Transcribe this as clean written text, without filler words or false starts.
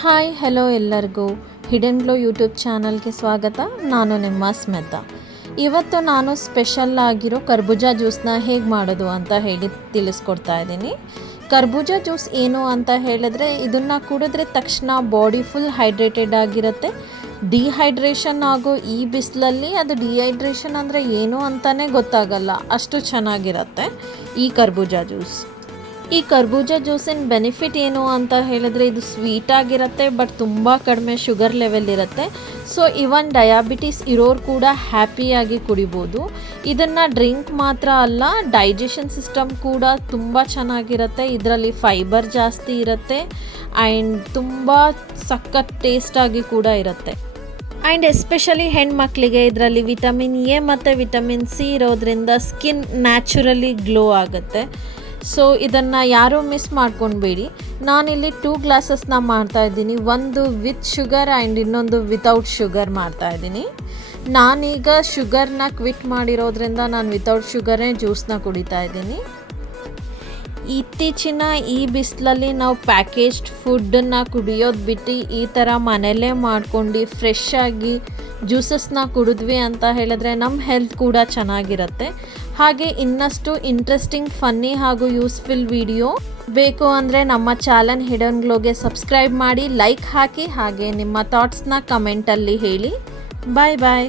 Hi hello ಎಲ್ಲರಿಗೂ hidden glow YouTube ಚಾನಲ್ಗೆ ಸ್ವಾಗತ. ನಾನು ನಿಮ್ಮ ಸ್ಮಿತಾ. ಇವತ್ತು ನಾನು ಸ್ಪೆಷಲ್ ಆಗಿರೋ ಕರ್ಬೂಜ ಜ್ಯೂಸ್ನ ಹೇಗೆ ಮಾಡೋದು ಅಂತ ಹೇಳಿ ತಿಳಿಸ್ಕೊಡ್ತಾ ಇದ್ದೀನಿ. ಕರ್ಬೂಜ ಜ್ಯೂಸ್ ಏನು ಅಂತ ಹೇಳಿದ್ರೆ, ಇದನ್ನು ಕುಡಿದ್ರೆ ತಕ್ಷಣ ಬಾಡಿ ಫುಲ್ ಹೈಡ್ರೇಟೆಡ್ ಆಗಿರುತ್ತೆ. ಡಿಹೈಡ್ರೇಷನ್ ಆಗೋ ಈ ಬಿಸಿಲಲ್ಲಿ ಅದು ಡಿಹೈಡ್ರೇಷನ್ ಅಂದರೆ ಏನು ಅಂತಲೇ ಗೊತ್ತಾಗಲ್ಲ, ಅಷ್ಟು ಚೆನ್ನಾಗಿರುತ್ತೆ ಈ ಕರ್ಬೂಜ ಜ್ಯೂಸ್. ಈ ಕರ್ಬೂಜ ಜ್ಯೂಸಿನ ಬೆನಿಫಿಟ್ ಏನು ಅಂತ ಹೇಳಿದ್ರೆ, ಇದು ಸ್ವೀಟ್ ಆಗಿರುತ್ತೆ ಬಟ್ ತುಂಬ ಕಡಿಮೆ ಶುಗರ್ ಲೆವೆಲ್ ಇರುತ್ತೆ. ಸೊ ಇವನ್ ಡಯಾಬಿಟಿಸ್ ಇರೋರು ಕೂಡ ಹ್ಯಾಪಿಯಾಗಿ ಕುಡಿಬೋದು. ಇದನ್ನು ಡ್ರಿಂಕ್ ಮಾತ್ರ ಅಲ್ಲ, ಡೈಜೆಷನ್ ಸಿಸ್ಟಮ್ ಕೂಡ ತುಂಬ ಚೆನ್ನಾಗಿರುತ್ತೆ. ಇದರಲ್ಲಿ ಫೈಬರ್ ಜಾಸ್ತಿ ಇರುತ್ತೆ ಆ್ಯಂಡ್ ತುಂಬ ಸಖತ್ ಟೇಸ್ಟಾಗಿ ಕೂಡ ಇರುತ್ತೆ. ಆ್ಯಂಡ್ ಎಸ್ಪೆಷಲಿ ಹೆಣ್ಮಕ್ಳಿಗೆ ಇದರಲ್ಲಿ ವಿಟಮಿನ್ ಎ ಮತ್ತು ವಿಟಮಿನ್ ಸಿ ಇರೋದ್ರಿಂದ ಸ್ಕಿನ್ ನ್ಯಾಚುರಲಿ ಗ್ಲೋ ಆಗುತ್ತೆ. ಸೊ ಇದನ್ನು ಯಾರೂ ಮಿಸ್ ಮಾಡ್ಕೊಳ್ಬೇಡಿ. ನಾನಿಲ್ಲಿ 2 ಗ್ಲಾಸಸ್ನ ಮಾಡ್ತಾಯಿದ್ದೀನಿ. ಒಂದು ವಿತ್ ಶುಗರ್ ಆ್ಯಂಡ್ ಇನ್ನೊಂದು ವಿತೌಟ್ ಶುಗರ್ ಮಾಡ್ತಾಯಿದ್ದೀನಿ. ನಾನೀಗ ಶುಗರ್ನ ಕ್ವಿಟ್ ಮಾಡಿರೋದ್ರಿಂದ ನಾನು ವಿತೌಟ್ ಶುಗರೇ ಜ್ಯೂಸನ್ನ ಕುಡಿತಾ ಇದ್ದೀನಿ. ಇತ್ತೀಚಿನ ಈ ಬಿಸಿಲಲ್ಲಿ ನಾವು ಪ್ಯಾಕೇಜ್ಡ್ ಫುಡ್ಡನ್ನು ಕುಡಿಯೋದು ಬಿಟ್ಟು ಈ ಥರ ಮನೆಯಲ್ಲೇ ಮಾಡ್ಕೊಂಡು ಫ್ರೆಶ್ ಆಗಿ ಜ್ಯೂಸಸ್ನ ಕುಡಿದ್ವಿ ಅಂತ ಹೇಳಿದ್ರೆ ನಮ್ಮ ಹೆಲ್ತ್ ಕೂಡ ಚೆನ್ನಾಗಿರುತ್ತೆ. ಹಾಗೆ ಇನ್ನಷ್ಟು ಇಂಟ್ರೆಸ್ಟಿಂಗ್, ಫನ್ನಿ ಹಾಗೂ ಯೂಸ್ಫುಲ್ ವಿಡಿಯೋ ಬೇಕು ಅಂದರೆ ನಮ್ಮ ಚಾನಲ್ ಹಿಡನ್ ಗ್ಲೋಗೆ ಸಬ್ಸ್ಕ್ರೈಬ್ ಮಾಡಿ, ಲೈಕ್ ಹಾಕಿ, ಹಾಗೆ ನಿಮ್ಮ ಥಾಟ್ಸ್ನ ಕಮೆಂಟಲ್ಲಿ ಹೇಳಿ. ಬಾಯ್ ಬಾಯ್.